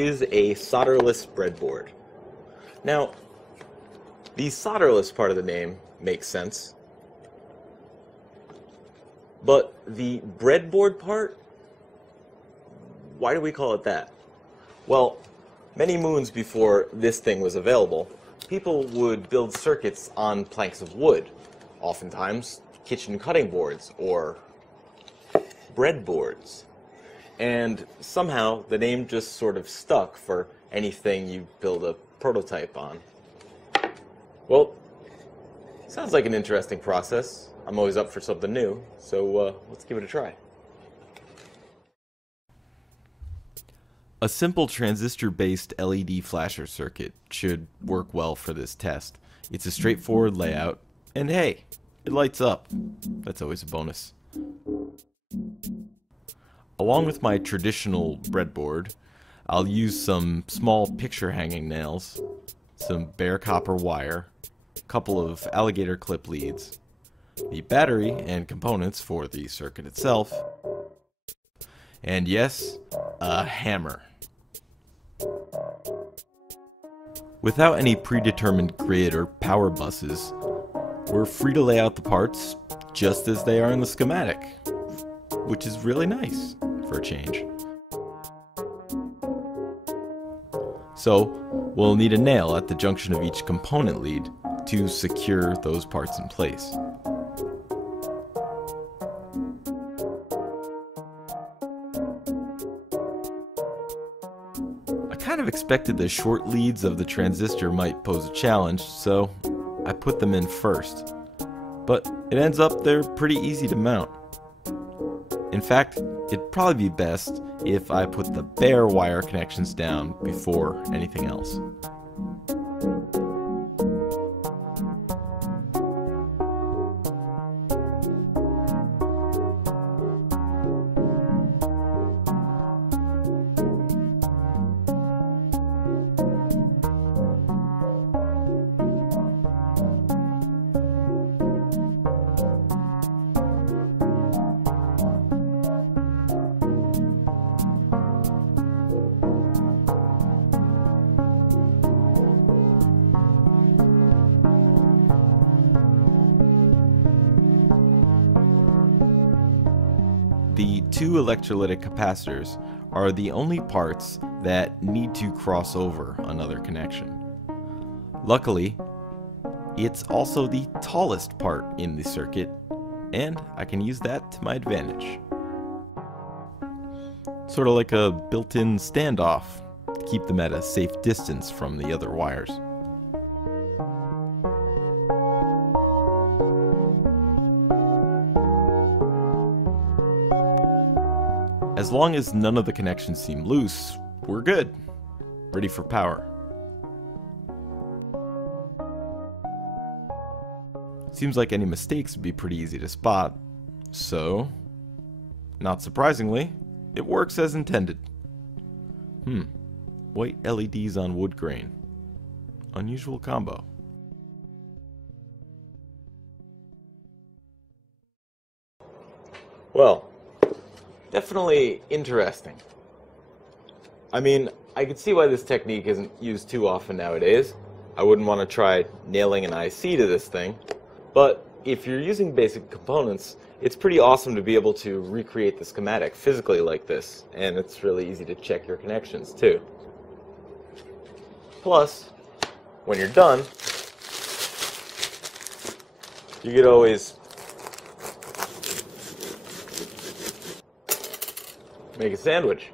is a solderless breadboard. Now, the solderless part of the name makes sense, but the breadboard part, why do we call it that? Well, many moons before this thing was available, people would build circuits on planks of wood, oftentimes kitchen cutting boards or breadboards. And somehow the name just sort of stuck for anything you build a prototype on. Well, sounds like an interesting process. I'm always up for something new, so let's give it a try. A simple transistor-based LED flasher circuit should work well for this test. It's a straightforward layout, and hey, it lights up. That's always a bonus. Along with my traditional breadboard, I'll use some small picture hanging nails, some bare copper wire, a couple of alligator clip leads, the battery and components for the circuit itself, and yes, a hammer. Without any predetermined grid or power buses, we're free to lay out the parts just as they are in the schematic, which is really nice for a change. So, we'll need a nail at the junction of each component lead to secure those parts in place. I kind of expected the short leads of the transistor might pose a challenge, so I put them in first. But it ends up they're pretty easy to mount. In fact, it'd probably be best if I put the bare wire connections down before anything else. The two electrolytic capacitors are the only parts that need to cross over another connection. Luckily, it's also the tallest part in the circuit, and I can use that to my advantage. Sort of like a built-in standoff to keep them at a safe distance from the other wires. As long as none of the connections seem loose, we're good. Ready for power. Seems like any mistakes would be pretty easy to spot, so, not surprisingly, it works as intended. White LEDs on wood grain. Unusual combo. Well, definitely interesting. I mean, I can see why this technique isn't used too often nowadays. I wouldn't want to try nailing an IC to this thing. But if you're using basic components, it's pretty awesome to be able to recreate the schematic physically like this. And it's really easy to check your connections too. Plus, when you're done, you could always make a sandwich.